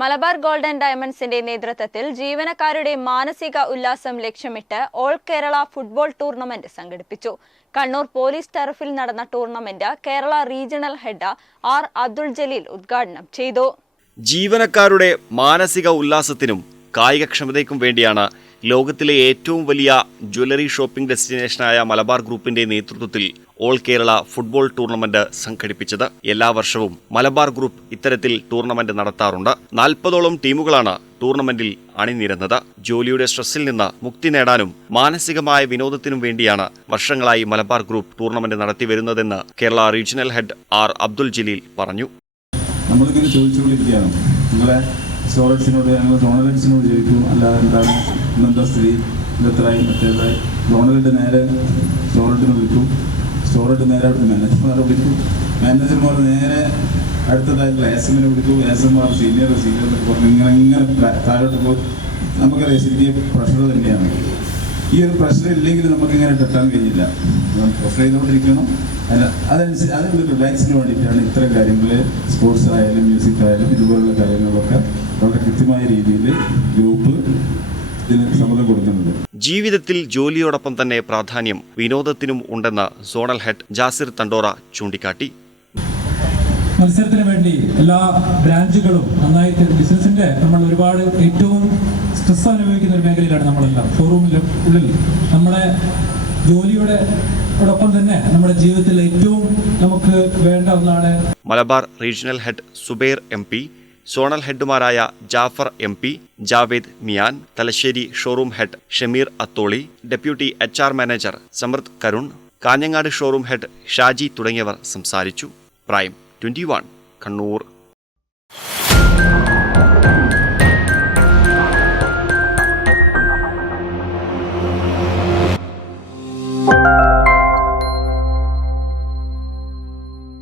Malabar golden ഡയമണ്ട്സിന്റെ നേതൃത്വത്തിൽ ജീവനക്കാരുടെ മാനസിക ഉല്ലാസം ലക്ഷ്യമിട്ട് ഓൾ കേരള ഫുട്ബോൾ ടൂർണമെന്റ് സംഘടിപ്പിച്ചു. കണ്ണൂർ പോലീസ് ടർഫിൽ നടന്ന tournament Kerala regional head R Abdul Jaleel ഉദ്ഘാടനം ചെയ്തു. ജീവനക്കാരുടെ മാനസിക ഉല്ലാസത്തിനും കായികക്ഷമതയ്ക്കും വേണ്ടിയാണ് ലോകത്തിലെ ഏറ്റവും വലിയ ജ്വല്ലറി ഷോപ്പിംഗ് ഡെസ്റ്റിനേഷനായ മലബാർ ഗ്രൂപ്പിന്റെ നേതൃത്വത്തിൽ ഓൾ കേരള ഫുട്ബോൾ ടൂർണമെന്റ് സംഘടിപ്പിച്ചത്. എല്ലാ വർഷവും മലബാർ ഗ്രൂപ്പ് ഇത്തരത്തിൽ ടൂർണമെന്റ് നടത്താറുണ്ട്. നാൽപ്പതോളം ടീമുകളാണ് ടൂർണമെന്റിൽ അണിനിരന്നത്. ജോലിയുടെ സ്ട്രെസ്സിൽ നിന്ന് മുക്തി നേടാനും മാനസികമായ വിനോദത്തിനും വേണ്ടിയാണ് വർഷങ്ങളായി മലബാർ ഗ്രൂപ്പ് ടൂർണമെന്റ് നടത്തി നടത്തിവരുന്നതെന്ന് Kerala regional head R Abdul Jaleel പറഞ്ഞു. നമ്മളിങ്ങനെ ചോദിച്ചുകൊണ്ടിരിക്കുകയാണ്. നിങ്ങളെ സ്റ്റോറേഴ്സിനോട് ഞങ്ങൾ ഡോണറൻസിനോട് ചോദിക്കും. അല്ല എന്താണ് ഇന്നെന്താ സ്ത്രീ ഇന്നെത്രയായി മറ്റേതായി ഡോണറിന്റെ നേരെ സ്റ്റോറേറ്റിന് വിളിക്കും സ്റ്റോറിട്ട് നേരെ അവിടുത്തെ മാനേജർമാരെ വിളിക്കും മാനേജർമാർ നേരെ അടുത്തതായിട്ടുള്ള എസ് എമ്മിനെ വിളിക്കും ആർ സീനിയർ സീനിയർ എന്നൊക്കെ പറഞ്ഞ്. ഇങ്ങനെ ഇങ്ങനെ താഴോട്ട് പോകും നമുക്കറിയാം ശരിക്കും പ്രഷർ തന്നെയാണ്. ഈ ഒരു പ്രഷർ ഇല്ലെങ്കിൽ നമുക്ക് ഇങ്ങനെ കിട്ടാൻ കഴിഞ്ഞില്ല. പ്രഷർ ചെയ്തുകൊണ്ടിരിക്കണം അല്ല അതനുസരിച്ച് അതിനൊരു റിലാക്സിന് വേണ്ടിയിട്ടാണ് ഇത്തരം കാര്യങ്ങൾ സ്പോർട്സ് ആയാലും മ്യൂസിക് ആയാലും ഇതുപോലുള്ള കാര്യങ്ങളൊക്കെ വളരെ കൃത്യമായ രീതിയിൽ ഗ്രൂപ്പ് ജീവിതത്തിൽ ജോലിയോടൊപ്പം തന്നെ പ്രാധാന്യം വിനോദത്തിനും ഉണ്ടെന്ന് സോണൽ ഹെഡ് ജാസിർ തണ്ടോറ ചൂണ്ടിക്കാട്ടി. മത്സരത്തിന് വേണ്ടി എല്ലാ ബ്രാഞ്ചുകളും നന്നായിട്ട് ബിസിനസിന്റെ നമ്മൾ ഒരുപാട് ഏറ്റവും സ്ട്രെസ് അനുഭവിക്കുന്ന ഒരു മേഖലയിലാണ് നമ്മളെല്ലാം. ഷോറൂമിന്റെ ഉള്ളിൽ. നമ്മുടെ ജോലിയുടെ ഒപ്പം തന്നെ നമ്മുടെ ജീവിതത്തിൽ ഏറ്റവും നമുക്ക് വേണ്ട ഒന്നാണ് Malabar regional head Zubair M P. Zonal ഹെഡുമാരായ Jafar M P Javed Miyan Thalassery showroom head Shameer Atholi deputy H R manager Samrudh Karun Kanhangad showroom head Shaji തുടങ്ങിയവർ സംസാരിച്ചു. Prime twenty Kannur.